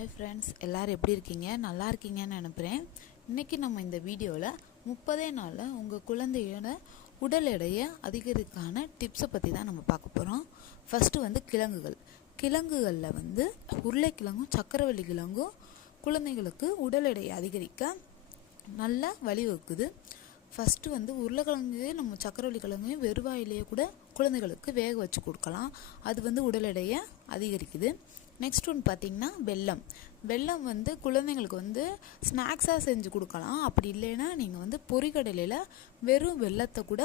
Hi friends, எல்லோரும் எப்படி இருக்கீங்க? நல்லா இருக்கீங்கன்னு நினைக்கிறேன். இன்றைக்கி நம்ம இந்த வீடியோவில் 30 நாளில் உங்கள் குழந்தையோட உடல் எடையை அதிகரிக்கான டிப்ஸை பற்றி தான் நம்ம பார்க்க போகிறோம். ஃபஸ்ட்டு கிழங்குகளில் உருளைக்கிழங்கும் சக்கரவள்ளி கிழங்கும் குழந்தைங்களுக்கு உடல் எடையை அதிகரிக்க நல்ல வழிவகுக்குது. ஃபஸ்ட்டு உருளைக்கிழங்கு நம்ம சக்கரவள்ளி கிழங்கையும் வெறுவாயிலேயே கூட குழந்தைகளுக்கு வேக வச்சு கொடுக்கலாம். அது உடல் எடையை அதிகரிக்குது. நெக்ஸ்ட் ஒன்று பார்த்திங்கன்னா வெல்லம் குழந்தைங்களுக்கு ஸ்நாக்ஸாக செஞ்சு கொடுக்கலாம். அப்படி இல்லைன்னா நீங்கள் பொரிகடலையில் வெறும் வெல்லத்தை கூட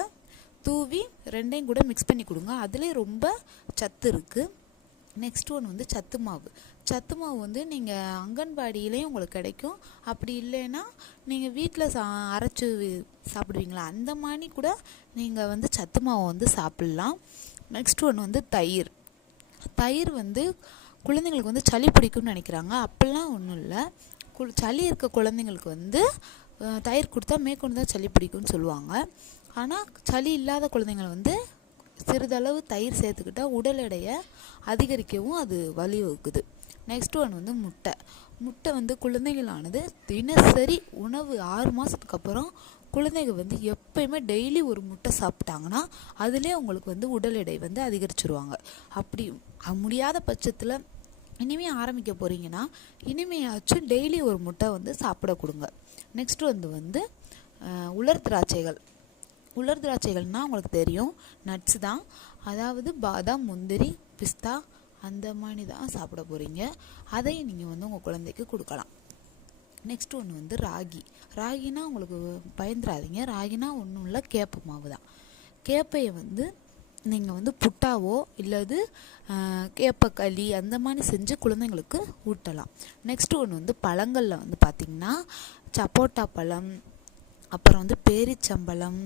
தூவி ரெண்டையும் கூட மிக்ஸ் பண்ணி கொடுங்க. அதுலேயே ரொம்ப சத்து இருக்குது. நெக்ஸ்ட் ஒன்று சத்து மாவு நீங்கள் அங்கன்வாடியிலையும் உங்களுக்கு கிடைக்கும். அப்படி இல்லைன்னா நீங்கள் வீட்டில் அரைச்சி சாப்பிடுவீங்களா, அந்த மாதிரி கூட நீங்கள் சத்து மாவு சாப்பிட்லாம். நெக்ஸ்ட் ஒன்று தயிர் குழந்தைங்களுக்கு சளி பிடிக்கும்னு நினைக்கிறாங்க. அப்படிலாம் ஒன்றும் இல்லை. சளி இருக்க குழந்தைங்களுக்கு தயிர் கொடுத்தா மேற்கொண்டு தான் சளி பிடிக்கும்னு சொல்லுவாங்க. ஆனால் சளி இல்லாத குழந்தைங்கள் சிறிதளவு தயிர் சேர்த்துக்கிட்டால் உடல் எடையை அதிகரிக்கவும் அது வழிவகுக்குது. நெக்ஸ்ட் ஒன்று முட்டை குழந்தைகளானது தினசரி உணவு 6 மாதத்துக்கு அப்புறம் குழந்தைங்க எப்பயுமே டெய்லி ஒரு முட்டை சாப்பிட்டாங்கன்னா அதுலேயே உங்களுக்கு உடல் எடை அதிகரிச்சிருவாங்க. அப்படி முடியாத பட்சத்தில் இனிமேல் ஆரம்பிக்க போகிறீங்கன்னா இனிமையாச்சும் டெய்லி ஒரு முட்டை சாப்பிட கொடுங்க. நெக்ஸ்ட் உலர் திராட்சைகள்னால் உங்களுக்கு தெரியும், நட்ஸ் தான். அதாவது பாதாம், முந்திரி, பிஸ்தா அந்த மாதிரி தான் சாப்பிட போகிறீங்க. அதையும் நீங்கள் உங்கள் குழந்தைக்கு கொடுக்கலாம். நெக்ஸ்ட் ஒன்று ராகினா உங்களுக்கு பயந்துடாதீங்க. ராகினா ஒன்றும் இல்லை, கேப்பை மாவு தான். கேப்பையை நீங்கள் புட்டாவோ இல்லது கேப்பக்களி அந்த மாதிரி செஞ்சு குழந்தைங்களுக்கு ஊட்டலாம். நெக்ஸ்ட் ஒன்று பழங்களில் பார்த்திங்கன்னா சப்போட்டா பழம், அப்புறம் பேரிச்சம்பழம்,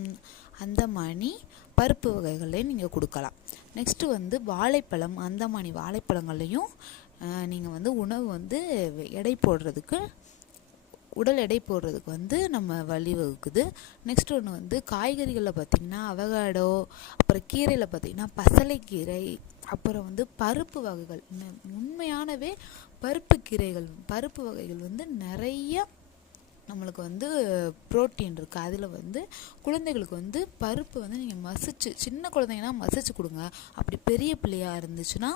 அந்த மாதிரி பருப்பு வகைகளையும் நீங்கள் கொடுக்கலாம். நெக்ஸ்ட்டு வாழைப்பழம், அந்த மாதிரி வாழைப்பழங்களையும் நீங்கள் உணவு எடை போடுறதுக்கு உடல் எடை போடுறதுக்கு நம்ம வழிவகுக்குது. நெக்ஸ்ட் ஒன்று காய்கறிகளில் பார்த்திங்கன்னா அவகாடோ, அப்புறம் கீரையில் பார்த்திங்கன்னா பசலைக்கீரை, அப்புறம் பருப்பு வகைகள். உண்மையானவே பருப்பு வகைகள் நிறைய நம்மளுக்கு புரோட்டீன் இருக்குது. அதில் குழந்தைகளுக்கு பருப்பு நீங்கள் மசிச்சு, சின்ன குழந்தைங்கன்னா மசிச்சு கொடுங்க. அப்படி பெரிய பிள்ளையாக இருந்துச்சுன்னா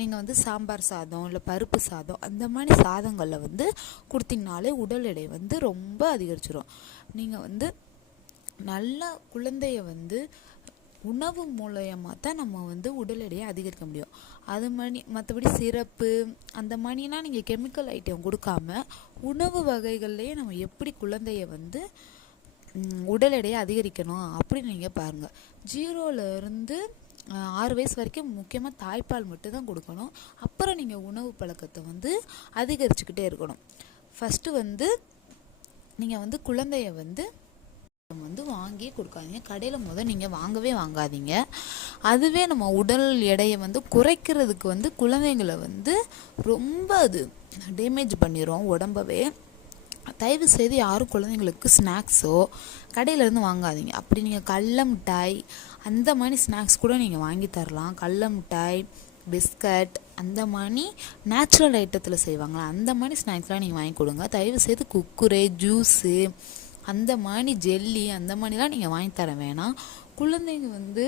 நீங்கள் சாம்பார் சாதம் இல்லை பருப்பு சாதம் அந்த மாதிரி சாதங்களில் கொடுத்தீங்கனாலே உடல் எடை ரொம்ப அதிகரிச்சிடும். நீங்கள் நல்ல குழந்தைய உணவு மூலயமா தான் நம்ம உடல் எடையை அதிகரிக்க முடியும். அது மாதிரி மற்றபடி சிரப்பு அந்த மாதிரிலாம் நீங்கள் கெமிக்கல் ஐட்டம் கொடுக்காம உணவு வகைகள்லேயே நம்ம எப்படி குழந்தைய உடல் எடையை அதிகரிக்கணும் அப்படின்னு நீங்கள் பாருங்கள். 0லேருந்து 6 வயசு வரைக்கும் முக்கியமாக தாய்ப்பால் மட்டும் தான் கொடுக்கணும். அப்புறம் நீங்கள் உணவு பழக்கத்தை அதிகரிச்சுக்கிட்டே இருக்கணும். ஃபஸ்ட்டு நீங்கள் குழந்தைய வாங்கி கொடுக்காதீங்க. கடையில் நீங்கள் வாங்காதீங்க. அதுவே நம்ம உடல் எடையை குறைக்கிறதுக்கு குழந்தைங்களை ரொம்ப அது டேமேஜ் பண்ணிடும் உடம்பவே. தயவு செய்து யாரும் குழந்தைங்களுக்கு ஸ்நாக்ஸோ கடையிலேருந்து வாங்காதீங்க. அப்படி நீங்கள் கடல மிட்டாய் அந்த மாதிரி ஸ்நாக்ஸ் கூட நீங்கள் வாங்கி தரலாம். கடல மிட்டாய், பிஸ்கட் அந்த மாதிரி நேச்சுரல் ஐட்டத்தில் செய்வாங்களா, அந்த மாதிரி ஸ்நாக்ஸ்லாம் நீங்கள் வாங்கி கொடுங்க. தயவு செய்து குக்குரே, ஜூஸு, அந்த மாதிரி ஜெல்லி அந்த மாதிரிலாம் நீங்கள் வாங்கி தர வேணாம். குழந்தைங்க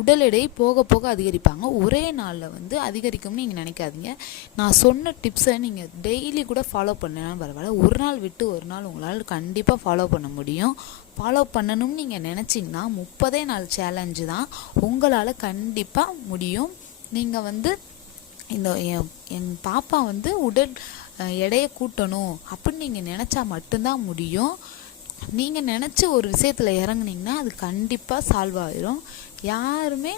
உடல் எடை போக போக அதிகரிப்பாங்க. ஒரே நாளில் அதிகரிக்கும்னு நீங்கள் நினைக்காதீங்க. நான் சொன்ன டிப்ஸை நீங்கள் டெய்லி கூட ஃபாலோ பண்ணலாம் பரவாயில்ல. ஒரு நாள் விட்டு ஒரு நாள் உங்களால் கண்டிப்பாக ஃபாலோ பண்ண முடியும். ஃபாலோ பண்ணணும்னு நீங்கள் நினச்சிங்கன்னா 30 நாள் சேலஞ்சு தான், உங்களால் கண்டிப்பாக முடியும். நீங்கள் இந்த என் பாப்பா உடல் எடையை கூட்டணும் அப்படின்னு நீங்கள் நினச்சா மட்டும்தான் முடியும். நீங்கள் நினச்சி ஒரு விஷயத்தில் இறங்குனீங்கன்னா அது கண்டிப்பாக சால்வ் ஆகிரும். யாருமே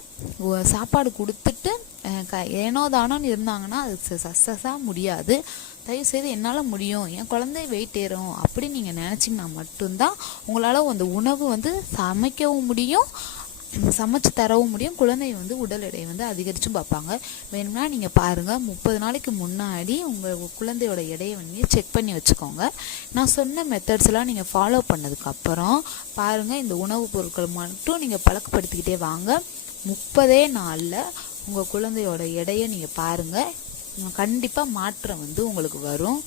சாப்பாடு கொடுத்துட்டு ஏனோ தானோன்னு இருந்தாங்கன்னா அது சக்ஸஸாக முடியாது. தயவுசெய்து என்னால் முடியும், என் குழந்தை வெயிட் ஏறும் அப்படின்னு நீங்கள் நினச்சிங்கன்னா மட்டும்தான் உங்களால் அந்த உணவு சமைக்கவும் முடியும், சமைச்சு தரவும் முடியும். குழந்தைய உடல் எடையை அதிகரிச்சும் பார்ப்பாங்க. வேணும்னா நீங்கள் பாருங்கள், 30 நாளைக்கு முன்னாடி உங்கள் குழந்தையோட எடையை செக் பண்ணி வச்சுக்கோங்க. நான் சொன்ன மெத்தட்ஸ்லாம் நீங்கள் ஃபாலோ பண்ணதுக்கப்புறம் பாருங்கள், இந்த உணவுப் பொருட்கள் மட்டும் நீங்கள் பழக்கப்படுத்திக்கிட்டே வாங்க. 30 நாளில் உங்கள் குழந்தையோட எடையை நீங்கள் பாருங்கள். கண்டிப்பாக மாற்றம் வந்து உங்களுக்கு வரும்.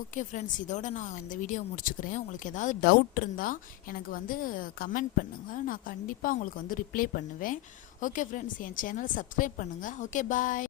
ஓகே ஃப்ரெண்ட்ஸ், இதோட நான் இந்த வீடியோ முடிச்சுக்கிறேன். உங்களுக்கு ஏதாவது டவுட் இருந்தால் எனக்கு வந்து கமெண்ட் பண்ணுங்கள். நான் கண்டிப்பாக உங்களுக்கு வந்து ரிப்ளை பண்ணுவேன். ஓகே ஃப்ரெண்ட்ஸ், என் சேனல் சப்ஸ்கிரைப் பண்ணுங்கள். ஓகே, பாய்.